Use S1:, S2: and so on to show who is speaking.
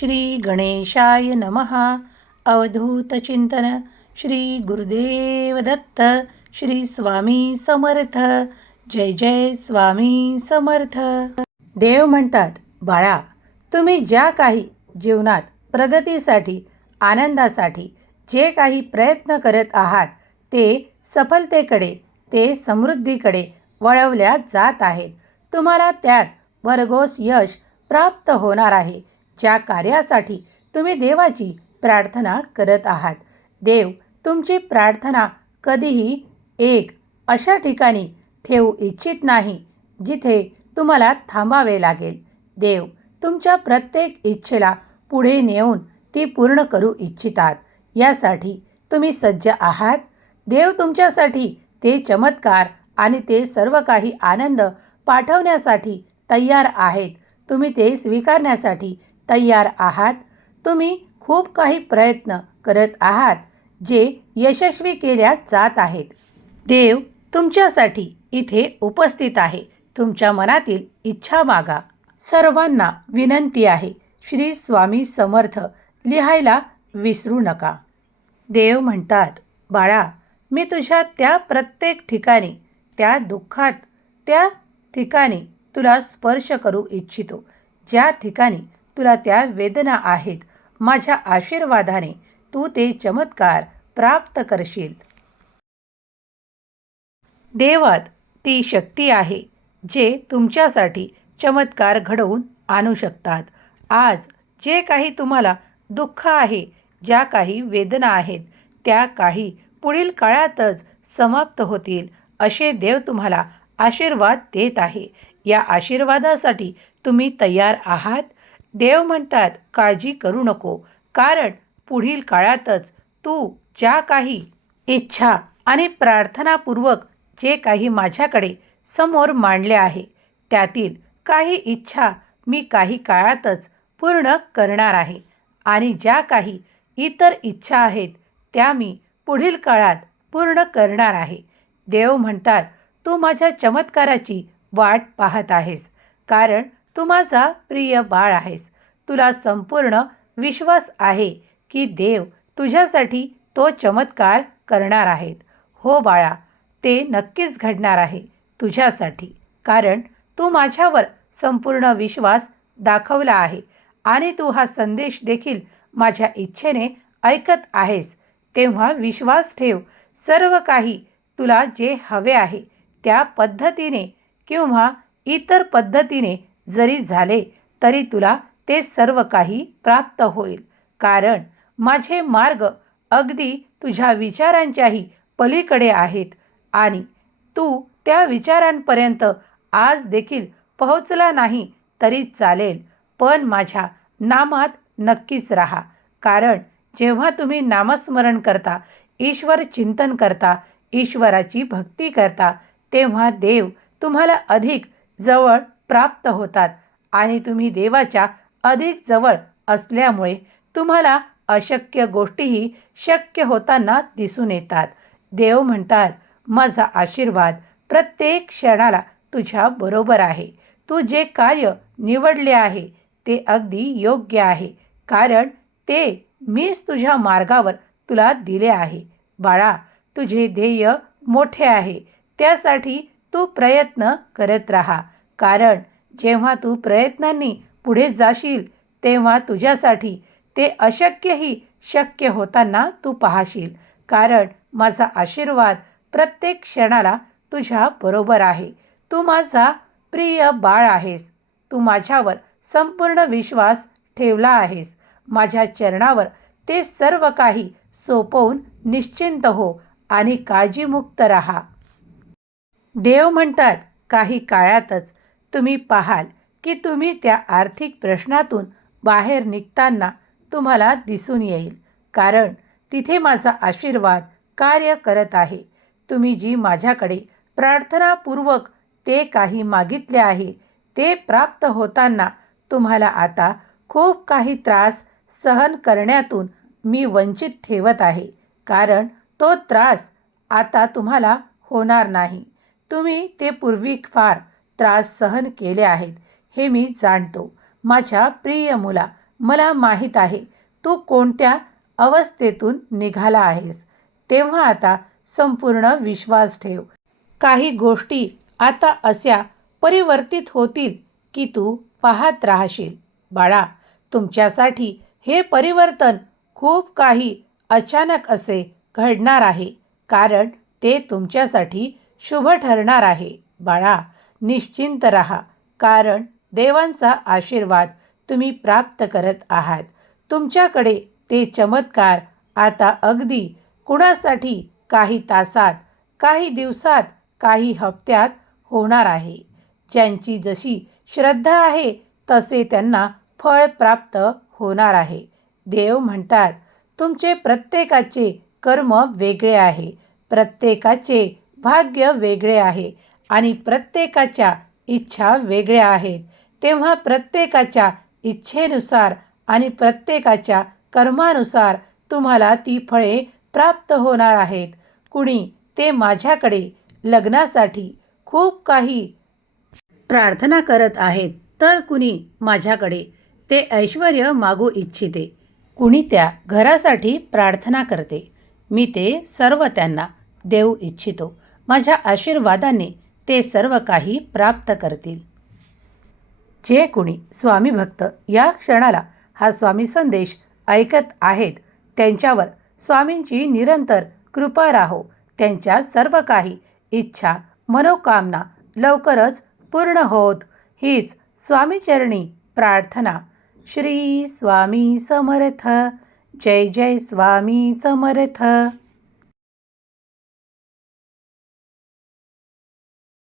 S1: श्री गणेशाय नमः अवधूतचिंतन श्री गुरुदेव दत्त श्री स्वामी समर्थ। जय जय स्वामी समर्थ। देव म्हणतात बाळा तुम्ही ज्या काही जीवनात प्रगतीसाठी आनंदासाठी जे काही प्रयत्न करत आहात ते सफलतेकडे ते समृद्धीकडे वळवल्या जात आहेत. तुम्हाला त्यात भरघोस यश प्राप्त होणार आहे. ज्या कार्यासाठी तुम्ही देवाची प्रार्थना करत आहात. देव तुमची प्रार्थना कधीही एक अशा ठिकाणी ठेवू इच्छित नाही जिथे तुम्हाला थांबावे लागेल. देव तुमच्या प्रत्येक इच्छेला पुढे नेऊन ती पूर्ण करू इच्छितात. यासाठी तुम्ही सज्ज आहात. देव तुमच्यासाठी ते चमत्कार आणि ते सर्व काही आनंद पाठवण्यासाठी तयार आहेत. तुम्ही ते स्वीकारण्यासाठी तयार आहात. तुम्ही खूप काही प्रयत्न करत आहात जे यशस्वी केल्या जात आहेत. देव तुमच्यासाठी इथे उपस्थित आहे. तुमच्या मनातील इच्छा मागा. सर्वांना विनंती आहे. श्री स्वामी समर्थ लिहायला विसरू नका. देव म्हणतात बाळा मी तुझ्या त्या प्रत्येक ठिकाणी त्या दुःखात त्या ठिकाणी तुला स्पर्श करू इच्छितो. ज्या ठिकाणी तुला त्या वेदना आहेत. माझ्या आशीर्वादाने तू ते चमत्कार प्राप्त करशील. देवात ती शक्ती आहे जे तुमच्यासाठी चमत्कार घडवून आणू शकतात. आज जे काही तुम्हाला दुःख आहे ज्या काही वेदना आहेत त्या काही पुढील काळातच समाप्त होतील असे देव तुम्हाला आशीर्वाद देत आहे. या आशीर्वादासाठी तुम्ही तयार आहात देव म्हणतात काळजी करू नको कारण पुढील काळातच तू ज्या काही इच्छा आणि प्रार्थनापूर्वक जे काही माझ्याकडे समोर मांडले आहे त्यातील काही इच्छा मी काही काळातच पूर्ण करणार आहे आणि ज्या काही इतर इच्छा आहेत त्या मी पुढील काळात पूर्ण करणार आहे. देव म्हणतात तू माझ्या चमत्काराची वाट पाहत आहेस कारण तू माझा प्रिय बाळ आहेस. तुला संपूर्ण विश्वास आहे की देव तुझ्यासाठी तो चमत्कार करणार आहेत. हो बाळा ते नक्कीच घडणार आहे तुझ्यासाठी. कारण तू माझ्यावर संपूर्ण विश्वास दाखवला आहे आणि तू हा संदेश देखील माझ्या इच्छेने ऐकत आहेस. तेव्हा विश्वास ठेव. सर्व काही तुला जे हवे आहे त्या पद्धतीने किंवा इतर पद्धतीने जरी झाले तरी तुला ते सर्व काही प्राप्त होईल. कारण माझे मार्ग अगदी तुझ्या विचारांच्याही पलीकडे आहेत आणि तू त्या विचारांपर्यंत आज देखील पोहोचला नाही तरी चालेल पण माझ्या नामात नक्कीच राहा. कारण जेव्हा तुम्ही नामस्मरण करता ईश्वर चिंतन करता ईश्वराची भक्ती करता तेव्हा देव तुम्हाला अधिक जवळ प्राप्त होतात आणि तुम्ही देवाच्या अधिक जवळ असल्यामुळे तुम्हाला अशक्य गोष्टीही शक्य होताना दिसून येतात. देव म्हणतात माझा आशीर्वाद प्रत्येक क्षणाला तुझ्या बरोबर आहे. तू जे कार्य निवडले आहे ते अगदी योग्य आहे. कारण ते मीच तुझ्या मार्गावर तुला दिले आहे. बाळा तुझे ध्येय मोठे आहे. त्यासाठी तू प्रयत्न करत राहा. कारण जेव्हा तू प्रयत्नांनी पुढे जाशील तेव्हा तुझ्यासाठी ते अशक्यही शक्य होताना तू पाहशील. कारण माझा आशीर्वाद प्रत्येक क्षणाला तुझ्या बरोबर आहे. तू माझा प्रिय बाळ आहेस. तू माझ्यावर संपूर्ण विश्वास ठेवला आहेस. माझ्या चरणावर ते सर्व काही सोपवून निश्चिंत हो आणि काळजीमुक्त राहा. देव म्हणतात काही काळातच तुम्ही पाहाल की तुम्ही त्या आर्थिक प्रश्नातून बाहेर निघताना तुम्हाला दिसून येईल. कारण तिथे माझा आशीर्वाद कार्य करत आहे. तुम्ही जी माझ्याकडे प्रार्थनापूर्वक ते काही मागितले आहे ते प्राप्त होताना तुम्हाला आता खूप काही त्रास सहन करण्यातून मी वंचित ठेवत आहे. कारण तो त्रास आता तुम्हाला होणार नाही. तुम्ही ते पूर्वी फार त्रास सहन केले आहेत हे मी जाणतो. माझ्या प्रिय मुला मला माहीत आहे तू कोणत्या अवस्थेतून निघाला आहेस तेव्हा आता संपूर्ण विश्वास ठेव. काही गोष्टी आता अशा परिवर्तित होतील की तू पाहत राहशील. बाळा तुमच्यासाठी हे परिवर्तन खूप काही अचानक असे घडणार आहे कारण ते तुमच्यासाठी शुभ ठरणार आहे. बाळा निश्चिंत राहा कारण देवांचा आशीर्वाद तुम्ही प्राप्त करत आहात. तुमच्याकडे ते चमत्कार आता अगदी कुणासाठी काही तासात काही दिवसात काही हप्त्यात होणार आहे. ज्यांची जशी श्रद्धा आहे तसे त्यांना फळ प्राप्त होणार आहे. देव म्हणतात तुमचे प्रत्येकाचे कर्म वेगळे आहे. प्रत्येकाचे भाग्य वेगळे आहे. आणि प्रत्येकाच्या इच्छा वेगळ्या आहेत. तेव्हा प्रत्येकाच्या इच्छेनुसार आणि प्रत्येकाच्या कर्मानुसार तुम्हाला ती फळे प्राप्त होणार आहेत. कुणी ते माझ्याकडे लग्नासाठी खूप काही प्रार्थना करत आहेत तर कुणी माझ्याकडे. ते ऐश्वर मागू इच्छिते. कुणी त्या घरासाठी प्रार्थना करते. मी ते सर्व त्यांना देऊ इच्छितो. माझ्या आशीर्वादाने ते सर्व काही प्राप्त करतील. जे कुणी स्वामी भक्त या क्षणाला हा स्वामी संदेश ऐकत आहेत त्यांच्यावर स्वामींची निरंतर कृपा राहो. त्यांच्या सर्व काही इच्छा मनोकामना लवकरच पूर्ण होत. हीच स्वामीचरणी प्रार्थना. श्री स्वामी समर्थ. जय जय स्वामी समर्थ.